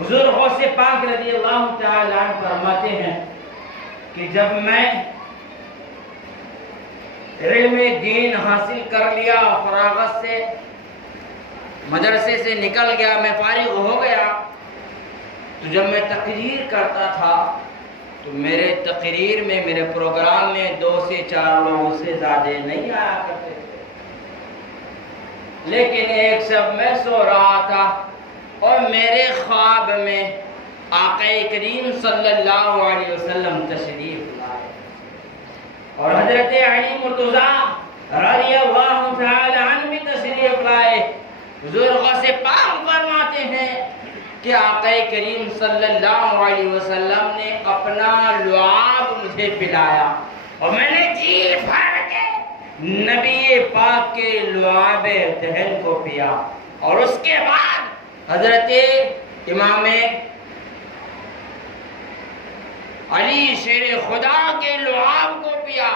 حضور غوث پاک رضی اللہ تعالی عنہ فرماتے ہیں کہ جب میں علم دین حاصل کر لیا، فراغت سے مدرسے سے نکل گیا، میں فارغ ہو گیا، تو جب میں تقریر کرتا تھا تو میرے تقریر میں، میرے پروگرام میں 2 سے 4 لوگوں سے زیادہ نہیں آیا کرتے تھے۔ لیکن ایک شب میں سو رہا تھا اور میرے خواب میں آقا کریم صلی اللہ علیہ وسلم تشریف لائے اور حضرت علی مرتضیٰ رضی اللہ تعالی عنہ بھی تشریف لائے۔ حضور غوث پاک فرماتے ہیں کہ آقا کریم صلی اللہ علیہ وسلم نے اپنا لعاب مجھے پلایا اور میں نے جی بھر کے نبی پاک کے لعاب دہن کو پیا، اور اس کے بعد حضرت امام علی شیر خدا کے لعاب کو پیا،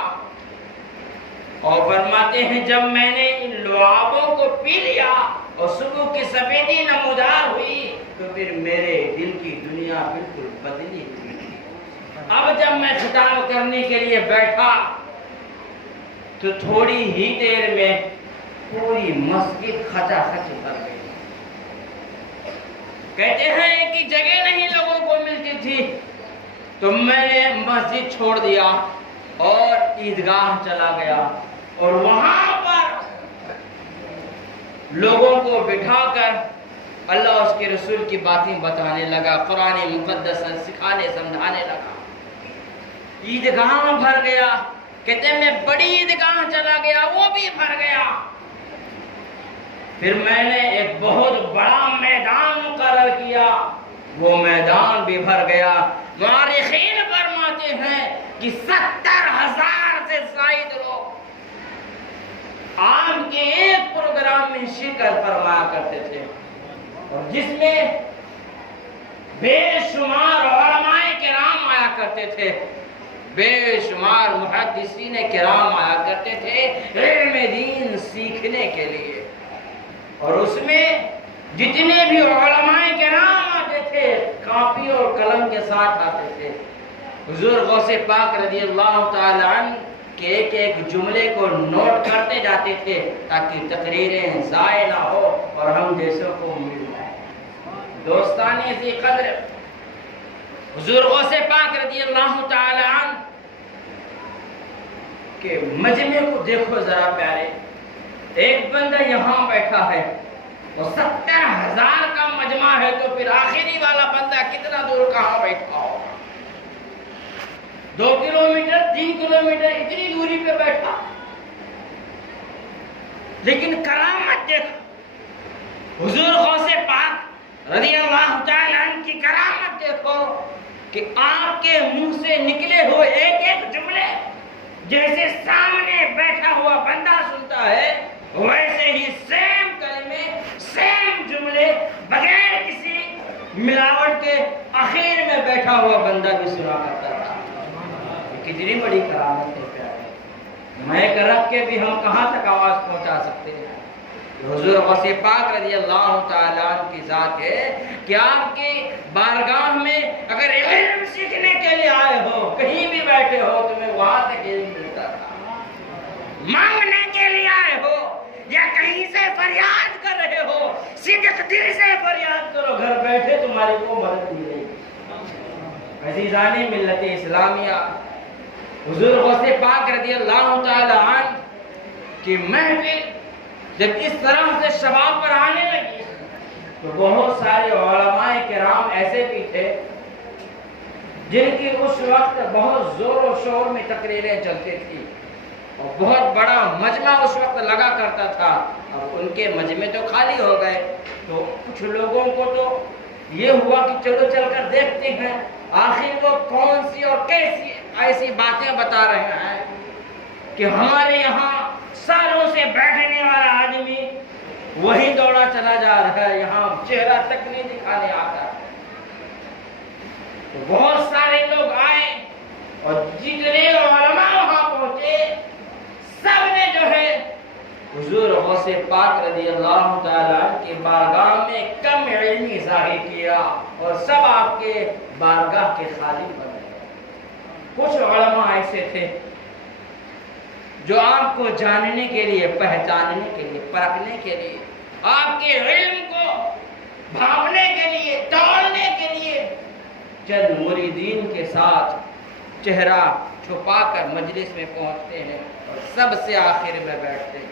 اور فرماتے ہیں جب میں نے ان لعابوں کو پی لیا اور صبح کی سفیدی نمودار ہوئی تو پھر میرے دل کی دنیا بالکل بدلی ہوئی۔ اب جب میں خطاب کرنے کے لیے بیٹھا تو تھوڑی ہی دیر میں پوری مسجد کھچا کھچ کر گئی۔ کہتے ہیں کہ جگہ نہیں لوگوں کو ملتی تھی، تو میں نے مسجد چھوڑ دیا اور عیدگاہ چلا گیا، اور وہاں پر لوگوں کو بٹھا کر اللہ اس کے رسول کی باتیں بتانے لگا، قرآن مقدس سکھانے سمجھانے لگا۔ عیدگاہ بھر گیا، کہتے ہیں میں بڑی عیدگاہ چلا گیا، وہ بھی بھر گیا۔ پھر میں نے ایک بہت بڑا میدان مقرر کیا، وہ میدان بھی بھر گیا۔ مورخین فرماتے ہیں کہ 70,000 سے زائد لوگ آپ کے ایک پروگرام میں شرکت فرمایا کرتے تھے، اور جس میں بے شمار علماء کرام آیا کرتے تھے، بے شمار محدثین کرام آیا کرتے تھے علم دین سیکھنے کے لیے، اور اس میں جتنے بھی علماء کرام آتے تھے کاپی اور قلم کے ساتھ آتے تھے۔ حضور غوث پاک رضی اللہ تعالی عنہ کے ایک ایک جملے کو نوٹ کرتے جاتے تھے تاکہ تقریریں ضائع نہ ہو اور ہم جیسوں کو مل جائے۔ دوستانی ذی قدر، حضور غوث پاک رضی اللہ تعالی عنہ کے مجمع کو دیکھو ذرا پیارے، ایک بندہ یہاں بیٹھا ہے اور 70,000 کا مجمع ہے، تو پھر آخری والا بندہ کتنا دور کہاں بیٹھا ہو؟ 2 کلومیٹر 3 کلومیٹر اتنی دوری پہ بیٹھا، لیکن کرامت دیکھو، حضور غوث پاک رضی اللہ تعالی عنہ کی کرامت دیکھو کہ آپ کے منہ سے نکلے ہوئے ایک ایک جملے جیسے سامنے بیٹھا ہوا بندہ سنتا ہے، ویسے ہی سیم کلمے سیم جملے بغیر کسی ملاوٹ کے آخر میں بیٹھا ہوا بندہ بھی سنا کرتا تھا۔ کتنی بڑی کرامت ہے پیارے، مائک رکھ کے بھی ہم کہاں تک آواز پہنچا سکتے ہیں؟ حضور غوث پاک رضی اللہ تعالیٰ عنہ کی ذات ہے کہ آپ کی بارگاہ میں اگر علم سیکھنے کے لیے آئے ہو، کہیں بھی بیٹھے ہو، تمہیں وہاں تک علم ملتا تھا۔ مانگنے کے لیے آئے ہو یا کہیں سے فریاد کر رہے ہو، صدق دل سے فریاد کرو، گھر بیٹھے تمہاری کو مدد ملے گی۔ عزیزان ملت اسلامیہ، حضور غوث پاک رضی اللہ تعالی عنہ کی محفل جب اس طرح سے شباب پر آنے لگی تو بہت سارے علماء کرام ایسے بھی تھے جن کی اس وقت بہت زور و شور میں تقریریں چلتی تھی اور بہت بڑا مجمع اس وقت لگا کرتا تھا۔ اب ان کے مجمع تو خالی ہو گئے، تو کچھ لوگوں کو تو یہ ہوا کہ چلو چل کر دیکھتے ہیں آخر وہ کون سی اور کیسی ایسی باتیں بتا رہے ہیں کہ ہمارے یہاں سالوں سے بیٹھنے والا آدمی وہی دوڑا چلا جا رہا ہے، یہاں چہرہ تک نہیں دکھانے آتا۔ تو بہت سارے لوگ آئے اور جتنے علماء وہاں پہنچے سب نے جو ہے حضور غوث غوث پاک رضی اللہ تعالیٰ عنہ کی بارگاہ میں کم علمی ظاہر کیا اور سب آپ کے بارگاہ کے خادم بن گئے۔ کچھ علماء ایسے تھے جو آپ کو جاننے کے لیے، پہچاننے کے لیے، پرکھنے کے لیے، آپ کے علم کو بھاپنے کے لیے، توڑنے کے لیے چند مریدین کے ساتھ چہرہ چھپا کر مجلس میں پہنچتے ہیں اور سب سے آخر میں بیٹھتے ہیں۔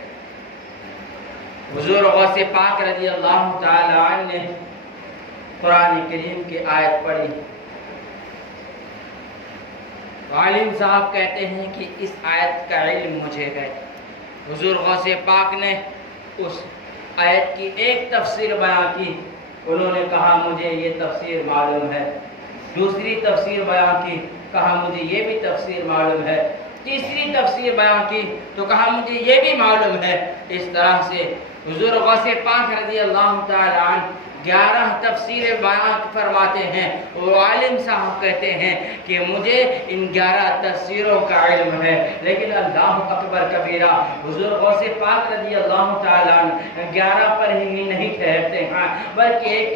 حضور غوث پاک رضی اللہ تعالی عنہ نے قرآن کریم کی آیت پڑھی۔ عالم صاحب کہتے ہیں کہ اس آیت کا علم مجھے ہے۔ حضور غوث پاک نے اس آیت کی ایک تفسیر بیان کی، انہوں نے کہا مجھے یہ تفسیر معلوم ہے، دوسری تفسیر بیان کی، کہا مجھے یہ بھی تفسیر معلوم ہے، تیسری تفسیر بیان کی تو کہا مجھے یہ بھی معلوم ہے۔ اس طرح سے حضور غوث پاک رضی اللہ تعالی عنہ 11 تفسیر بیان فرماتے ہیں۔ وہ عالم صاحب کہتے ہیں کہ مجھے ان 11 تفسیروں کا علم ہے، لیکن اللہ اکبر کبیرہ، حضور غوث پاک رضی اللہ تعالیٰ عنہ 11 پر ہی نہیں ٹھہرتے ہیں، بلکہ ایک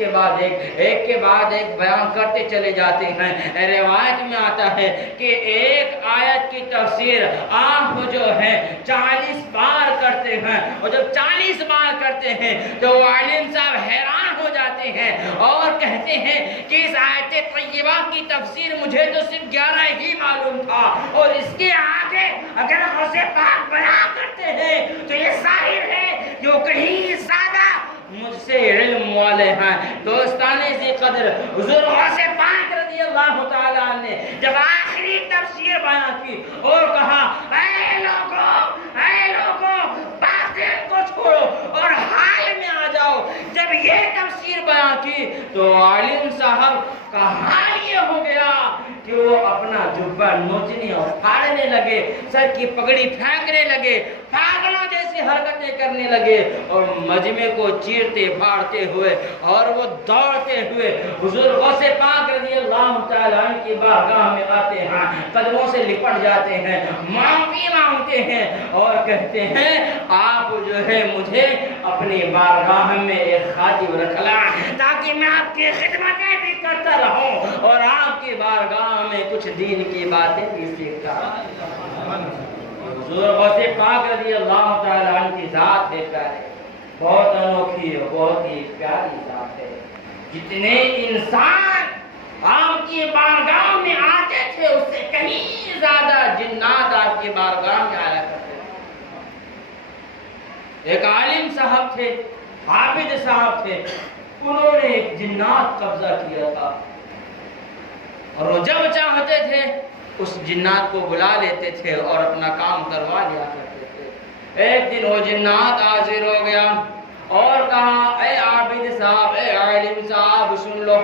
کے بعد ایک بیان کرتے چلے جاتے ہیں۔ روایت میں آتا ہے کہ ایک آیت کی تفسیر آپ جو ہے 40 بار کرتے ہیں، اور جب 40 بار کرتے ہیں تو وہ عالم صاحب حیران ہو جاتے ہیں اور کہتے ہیں کہ اس آیت طیبہ کی تفسیر مجھے تو صرف 11 ہی معلوم تھا، اور اس کے آگے اگر غوث پاک بیان کرتے ہیں تو یہ ظاہر ہے جو کہیں زیادہ مجھ سے علم والے ہیں۔ دوستان ذی قدر، حضور غوث پاک رضی اللہ تعالیٰ عنہ نے جب آخری تفسیر بیان کی اور کہا اے لوگوں باطل کو چھوڑو اور حال میں آ جاؤ، جب یہ تفسیر بیان کی تو عالم صاحب کا حال یہ ہو گیا کہ وہ اپنا جبہ نوچنے اور پھاڑنے لگے، سر کی پگڑی پھینکنے لگے، پاگلوں جیسی حرکتیں کرنے لگے، اور مجمع کو چیرتے پھاڑتے ہوئے اور وہ دوڑتے ہوئے حضور غوث پاک رضی اللہ تعالیٰ عنہ کی بارگاہ میں آتے ہیں، قدموں سے لپٹ جاتے ہیں، معافی مانگتے ہیں اور کہتے ہیں آپ جو ہے مجھے اپنی بارگاہ میں ایک خادم رکھنا تاکہ میں آپ کی خدمتیں بھی کرتا رہوں اور آپ کی بارگاہ میں کچھ دین کی باتیں بھی سیکھتا رہوں۔ حضور غوث پاک رضی اللہ تعالیٰ عنہ کی ذات ہے پیارے، بہت انوکھی ہے، بہت ہی پیاری ذات ہے۔ جتنے انسان آپ کی بارگاہ میں آتے تھے اس سے کہیں زیادہ جنات آپ کی بارگاہ میں آیا کرتے تھے۔ ایک عالم صاحب تھے، عابد صاحب تھے، انہوں نے ایک جنات قبضہ کیا تھا، اور وہ جب چاہتے تھے اس جنات کو بلا لیتے تھے اور اپنا کام کروا لیا کرتے تھے۔ ایک دن وہ جنات حاضر ہو گیا اور کہا اے عابد صاحب، اے عالم صاحب سن لو،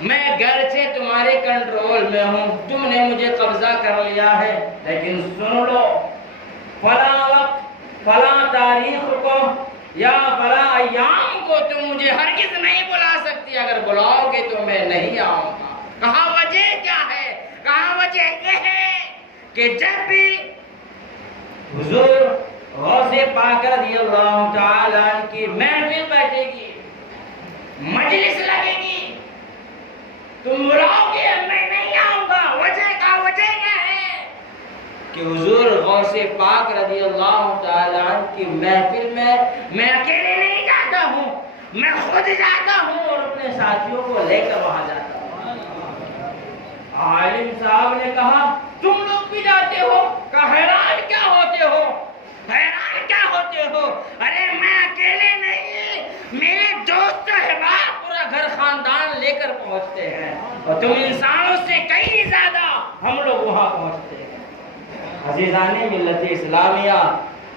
میں گرچہ تمہارے کنٹرول میں ہوں، تم نے مجھے قبضہ کر لیا ہے، لیکن سن لو، فلاں وقت فلاں تاریخ کو یا فلاں ایام کو تم مجھے ہرگز نہیں بلا سکتی، اگر بلاؤ گے تو میں نہیں آؤں گا۔ کہا وجہ کیا ہے؟ کہا وجہ یہ ہے کہ جب بھی حضور غوث پاک رضی اللہ تعالیٰ عنہ کی محفل بیٹھے گی، مجلس لگے گی، تم بلاؤ گے میں نہیں آؤں گا۔ وجہ کیا ہے کہ حضور غوث پاک رضی اللہ تعالیٰ عنہ کی محفل میں اکیلے نہیں جاتا ہوں، میں خود جاتا ہوں اور اپنے ساتھیوں کو لے کر وہاں جاتا ہوں۔ عالم صاحب نے کہا تم لوگ بھی جاتے ہو؟ کہا حیران کیا ہوتے ہو؟ ارے میں اکیلے نہیں، میرے دوست احباب پورا گھر خاندان لے کر پہنچتے ہیں، اور تم انسانوں سے کئی زیادہ ہم لوگ وہاں پہنچتے ہیں۔ عزیزان ملت اسلامیہ،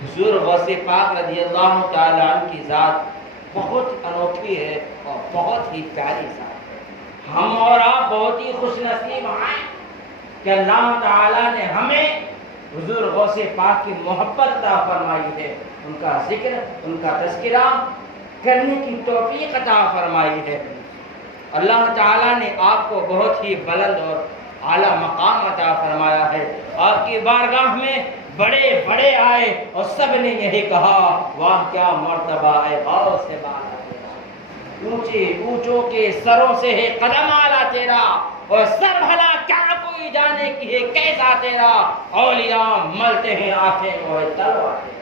حضور غوث پاک رضی اللہ تعالیٰ عنہ کی ذات بہت انوکھی ہے اور بہت ہی پیاری ذات ہے۔ ہم اور آپ بہت ہی خوش نصیب ہیں کہ اللہ تعالیٰ نے ہمیں حضور غوث پاک کی محبت عطا فرمائی ہے، ان کا ذکر، ان کا تذکرہ کرنے کی توفیق عطا فرمائی ہے۔ اللہ تعالیٰ نے آپ کو بہت ہی بلند اور اعلیٰ مقام عطا فرمایا ہے۔ آپ کی بارگاہ میں بڑے بڑے آئے اور سب نے یہی کہا واہ کیا مرتبہ ہے غوث بالا تیرا، اونچے اونچوں کے سروں سے ہے قدم آلا تیرا، اور سر بھلا کیا کوئی جانے کی ہے کیسا تیرا، اولیاء ملتے ہیں آنکھیں وہ تلوار تیرا۔